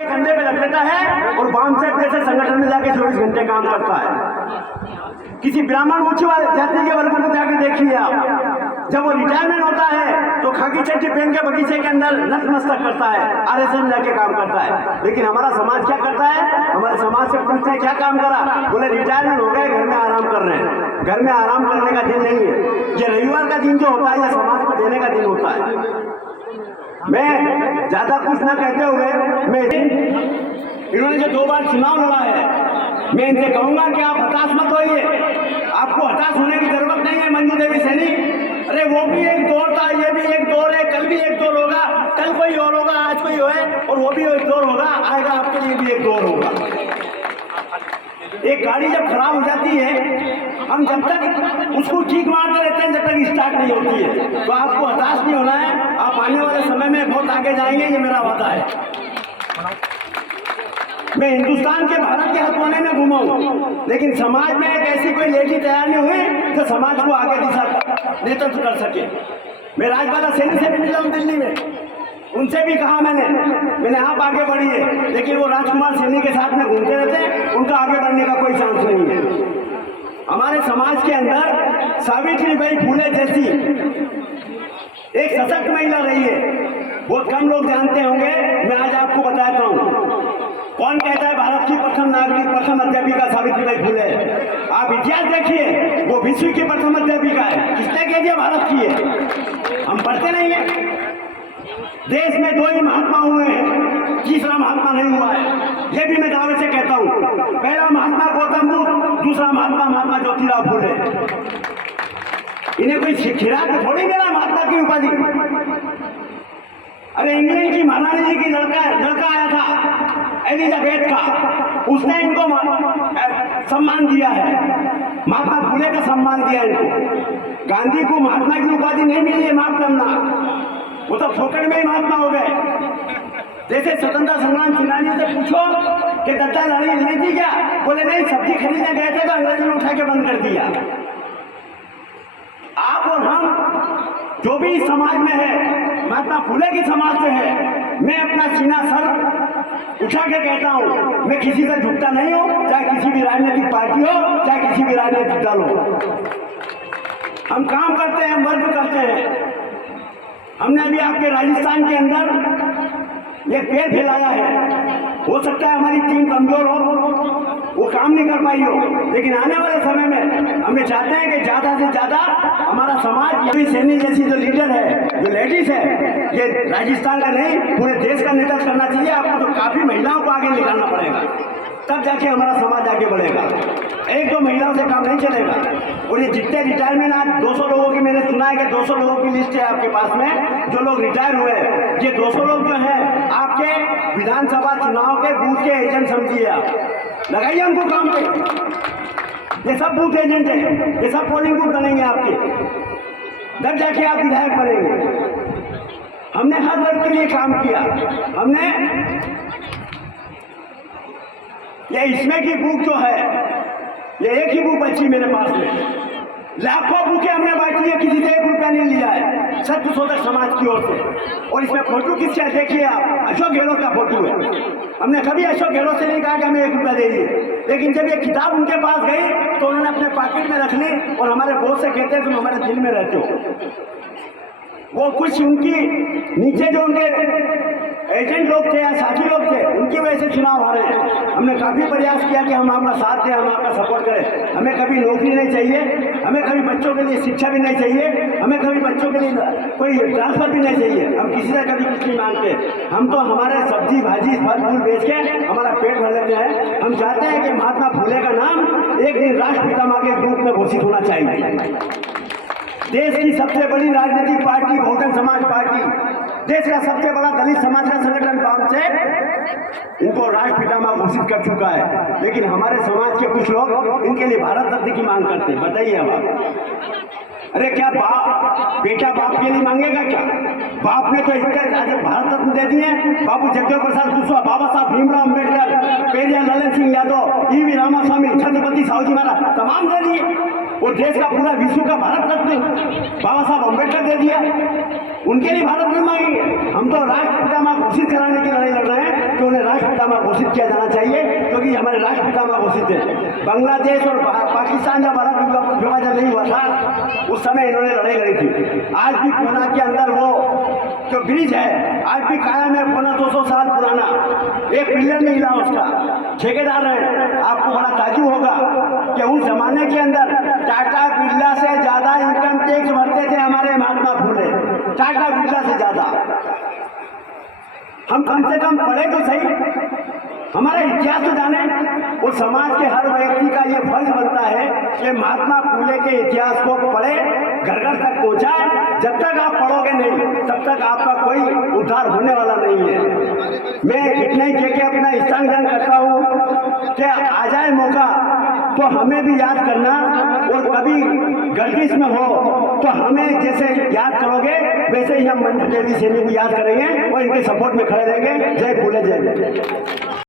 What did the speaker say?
कंधे पे रख लेता है और वाम से जैसे संगठन में जाके 24 घंटे काम करता है। किसी ब्राह्मण उच्च जाति के वर्ग में जाके देखिए आप, जब वो रिटायरमेंट होता है तो खाकी चड्डी पहन के बगीचे के अंदर नतमस्तक करता है, आरएसएस में जाके काम करता है। लेकिन हमारा समाज क्या करता है? हमारे समाज से पूछते हैं क्या काम करा, बोले रिटायरमेंट हो गए, घर में आराम कर रहे हैं। घर में आराम करने का दिन नहीं है ये, रविवार का दिन जो होता है ये समाज को देने का दिन होता है। मैं ज्यादा कुछ ना कहते हुए मैं इन्होंने जो 2 बार चुनाव लड़ा है, मैं इनसे कहूंगा कि आप हताश मत होइए, आपको हताश होने की जरूरत नहीं है। मंजू देवी सैनी, अरे वो भी एक दौर था, ये भी एक दौर है, कल भी एक दौर होगा, कल कोई और होगा, आज कोई है, और वो भी एक दौर होगा, आएगा आपके लिए भी एक दौर होगा। एक गाड़ी जब खराब हो जाती है, हम जब तक उसको ठीक मारते रहते हैं जब तक स्टार्ट नहीं होती है। तो आपको हताश नहीं होना है, आप आने वाले समय में बहुत आगे जाएंगे, ये मेरा वादा है। मैं हिंदुस्तान के भारत के हर कोने में घूमा हूँ, लेकिन समाज में एक ऐसी कोई लेडी तैयार नहीं हुई जो समाज को आगे दिशा नेतृत्व कर सके। मैं राजबाला सैनी से भी मिला हूँ दिल्ली में, उनसे भी कहा मैंने आप आगे बढ़िए, लेकिन वो राजकुमार सैनी के साथ में घूमते रहते, उनका आगे बढ़ने का कोई चांस नहीं है। हमारे समाज के अंदर सावित्रीबाई फुले जैसी एक सशक्त महिला रही है, बहुत कम लोग जानते होंगे। मैं आज आपको बताता हूँ कौन कहता है भारत की प्रथम नागरिक, प्रथम अध्यापिका सावित्रीबाई फुले। आप इतिहास देखिए, वो विश्व की प्रथम अध्यापिका है। किसने कह दिया भारत की है? हम पढ़ते नहीं है। देश में 2 ही महात्मा हुए हैं, तीसरा महात्मा नहीं हुआ है, ये भी मैं दावे से कहता हूँ। पहला महात्मा गौतम बुद्ध, दूसरा महात्मा ज्योतिराव फुले। इन्हें कोई खिरा के थोड़ी मिला महात्मा की उपाधि। अरे इंग्लैंड की महारानी जी की लड़का आया था एलिजाबेथ का, उसने इनको सम्मान दिया है, महात्मा फुले का सम्मान दिया इनको। गांधी को महात्मा की उपाधि नहीं मिली है, माफ करना, वो तो फोकट में ही महात्मा हो गए। जैसे स्वतंत्रता संग्राम सेनानियों से पूछो कि दत्ता लड़ी थी क्या, बोले नहीं, सब्जी खरीदने गए थे तो अंग्रेजों ने उठा के बंद कर दिया। आप और हम जो भी समाज में है, महात्मा फुले की समाज से है, मैं अपना सीना सर उठा के कहता हूँ, मैं किसी से झुकता नहीं हूँ, चाहे किसी भी राजनीतिक पार्टी हो, चाहे किसी भी राजनीतिक दल हो। हम काम करते हैं, वर्क करते हैं। हमने अभी आपके राजस्थान के अंदर एक पेड़ फैलाया है, हो सकता है हमारी टीम कमजोर हो, वो काम नहीं कर पाई हो, लेकिन आने वाले समय में हमें चाहते हैं कि ज्यादा से ज्यादा हमारा समाज, ये सैनी जैसी जो लीडर है, जो लेडीज है, ये राजस्थान का नहीं पूरे देश का नेतृत्व करना चाहिए। आपको तो काफी महिलाओं को आगे निकालना पड़ेगा, तब जाके हमारा समाज आगे बढ़ेगा। 1-2 महिलाओं से काम नहीं चलेगा। और ये जितने रिटायरमेंट आज 200 लोगों की, मैंने सुना है कि 200 लोगों की लिस्ट है आपके पास में, जो लोग रिटायर हुए, ये 200 लोग जो है आपके विधानसभा चुनाव के बूथ के एजेंट समझिए आप, लगाइए उनको काम पे। ये सब बूथ एजेंट है, ये सब पोलिंग बूथ बनेंगे आपके, तब जाके आप विधायक बनेंगे। हमने हर वर्ग के लिए काम किया। हमने ये इसमें की बुक जो है, ये एक ही बुक बची मेरे पास में, लाखों बुकें हमने बांटी है, किसी से 1 रुपया नहीं लिया है, सत्य शोधक समाज की ओर से। और इसमें फोटो किसका देखिए आप, अशोक गहलोत का फोटो है। हमने कभी अशोक गहलोत से नहीं कहा कि हमें 1 रुपया दे दिए, लेकिन जब ये किताब उनके पास गई तो उन्होंने अपने पॉकेट में रख ली और हमारे बॉस से कहते हैं तुम हमारे दिल में रहते हो। वो कुछ उनकी नीचे जो उनके एजेंट लोग थे या साथी लोग थे, उनकी वजह से चुनाव हारे हैं। हमने काफी प्रयास किया कि हम आपका साथ दें, हम आपका सपोर्ट करें। हमें कभी नौकरी नहीं चाहिए, हमें कभी बच्चों के लिए शिक्षा भी नहीं चाहिए, हमें कभी बच्चों के लिए कोई ट्रांसफर भी नहीं चाहिए। हम किसी से कभी कुछ नहीं मांगते। हम तो हमारे सब्जी भाजी फल फूल बेच के हमारा पेट भर लेते हैं। हम चाहते हैं कि महात्मा फुले का नाम एक दिन राष्ट्रपिता के रूप में घोषित होना चाहिए। देश की सबसे बड़ी राजनीतिक पार्टी बहुजन समाज पार्टी, देश का सबसे बड़ा दलित समाज का संगठन वामसे इनको राष्ट्रपिता घोषित कर चुका है, लेकिन हमारे समाज के कुछ लोग इनके लिए भारत रत्न की मांग करते हैं। बताइए अब आप, अरे क्या बाप बेटा बाप के लिए मांगेगा क्या? बाप ने तो इसका भारत रत्न दे दिए, बाबू जगदेव प्रसाद कुशवाहा, बाबा साहब भीमराव अम्बेडकर, पेरियार ललन सिंह यादव, ई.वी. रामास्वामी, छत्रपति साहूजी महाराज, तमाम दे दिए। और देश का पूरा विश्व का भारत रत्न बाबा साहब अम्बेडकर दे दिया, उनके लिए भारत रत्न मांगेंगे। हम तो राष्ट्रपिता घोषित कराने की लड़ाई लड़ रहे हैं कि उन्हें राष्ट्रपिता पितामह घोषित किया जाना चाहिए, क्योंकि हमारे राष्ट्र पितामह घोषित है। बांग्लादेश और पाकिस्तान जब भारत विभाजन नहीं हुआ था उस समय इन्होंने लड़ाई लड़ी थी। आज भी पूना के अंदर वो जो ब्रिज है आज भी कायम है, पूना 200 साल पुराना, एक पिलर नहीं हिला उसका। ठेकेदार है, आपको बड़ा ताजुब होगा कि उस जमाने के अंदर टाटा बिरला से ज्यादा इनकम टैक्स भरते थे हमारे महात्मा फुले, टाटा बिरला से ज्यादा। हम कम से कम पढ़े तो सही, हमारा इतिहास तो जाने। और समाज के हर व्यक्ति का ये फर्ज बनता है कि महात्मा फुले के इतिहास को पढ़े, घर घर तक पहुंचाए। जब तक आप पढ़ोगे नहीं तब तक आपका कोई उद्धार होने वाला नहीं है। मैं इतना ही कह के अपना स्थान ग्रहण करता हूँ कि आ जाए मौका तो हमें भी याद करना, और कभी गर्दिश में हो तो हमें जैसे याद करोगे वैसे ही हम मंजू देवी सैनी को याद करेंगे और इनके सपोर्ट में खड़े रहेंगे। जय फूले, जय जय।